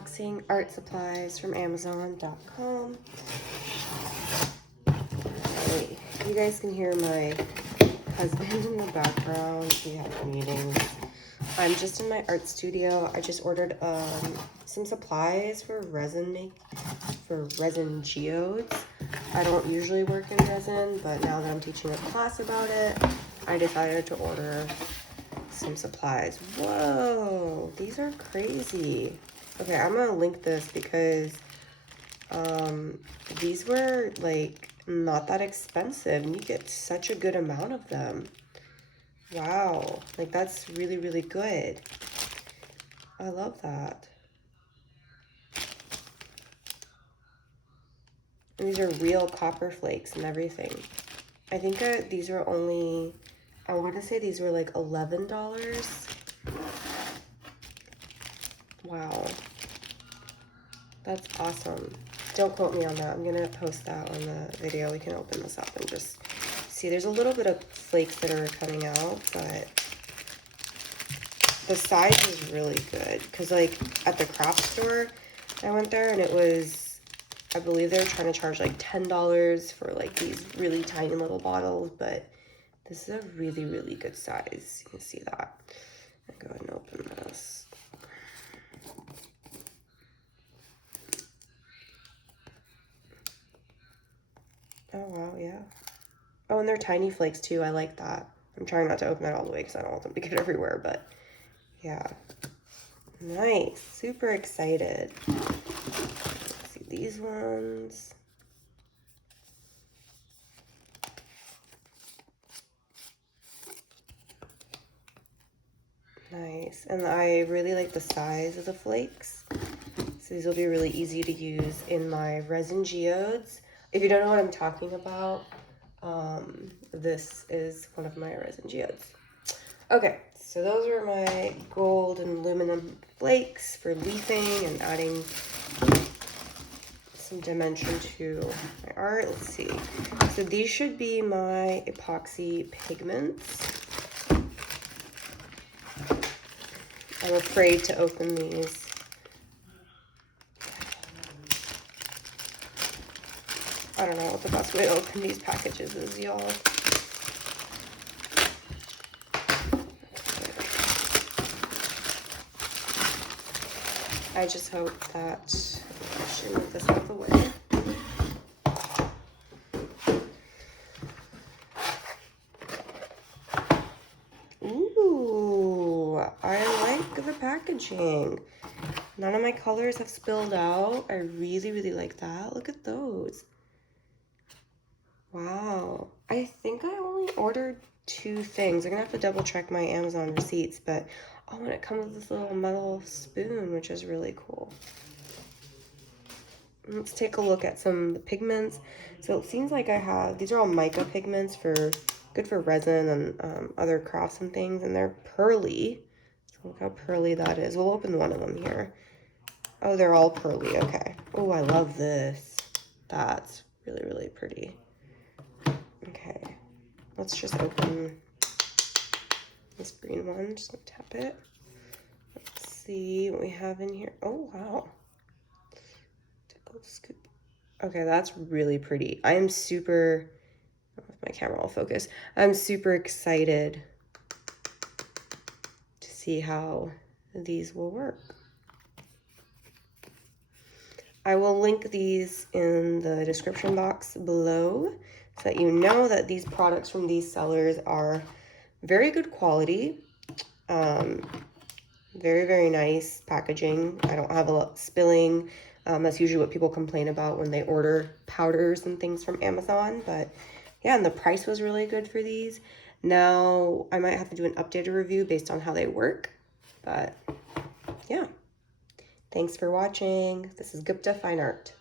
unboxing art supplies from Amazon.com. Right. You guys can hear my husband in the background. We have meetings. I'm just in my art studio. I just ordered some supplies for resin geodes. I don't usually work in resin, but now that I'm teaching a class about it, I decided to order some supplies. Whoa, these are crazy. Okay, I'm gonna link this because these were like not that expensive and you get such a good amount of them. Wow, like that's really, really good. I love that. And these are real copper flakes and everything. I think these were only, I want to say these were like $11. Wow. That's awesome. Don't quote me on that. I'm going to post that on the video. We can open this up and just see. There's a little bit of flakes that are coming out, but the size is really good. Because like at the craft store, I went there and it was, I believe they were trying to charge like $10 for like these really tiny little bottles, but this is a really, really good size. You can see that. I'll go ahead and open this. Oh, wow, yeah. Oh, and they're tiny flakes, too. I like that. I'm trying not to open that all the way because I don't want them to get everywhere, but yeah. Nice. Super excited. Let's see these ones. Nice. And I really like the size of the flakes. So these will be really easy to use in my resin geodes. If you don't know what I'm talking about, this is one of my resin geodes. Okay, so those are my gold and aluminum flakes for leafing and adding some dimension to my art. Let's see. So these should be my epoxy pigments. I'm afraid to open these. I don't know what the best way to open these packages is, y'all. I just hope that I should move this out of the way. Ooh, I like the packaging. None of my colors have spilled out. I really, really like that. Look at those. Wow. I think I only ordered 2 things. I'm gonna have to double check my Amazon receipts, but oh, and it comes with this little metal spoon, which is really cool. Let's take a look at some of the pigments. So it seems like I have, these are all mica pigments good for resin and other crafts and things, and they're pearly. So look how pearly that is. We'll open one of them here. Oh, they're all pearly, okay. Oh, I love this. That's really, really pretty. Okay, let's just open this green one. Just gonna tap it. Let's see what we have in here. Oh, wow. Tickle scoop. Okay, that's really pretty. I am super, if my camera will focus, I'm super excited to see how these will work. I will link these in the description box below so that you know that these products from these sellers are very good quality. Very, very nice packaging. I don't have a lot spilling. That's usually what people complain about when they order powders and things from Amazon. But yeah, and the price was really good for these. Now I might have to do an updated review based on how they work. But yeah, thanks for watching. This is Gupta Fine Art.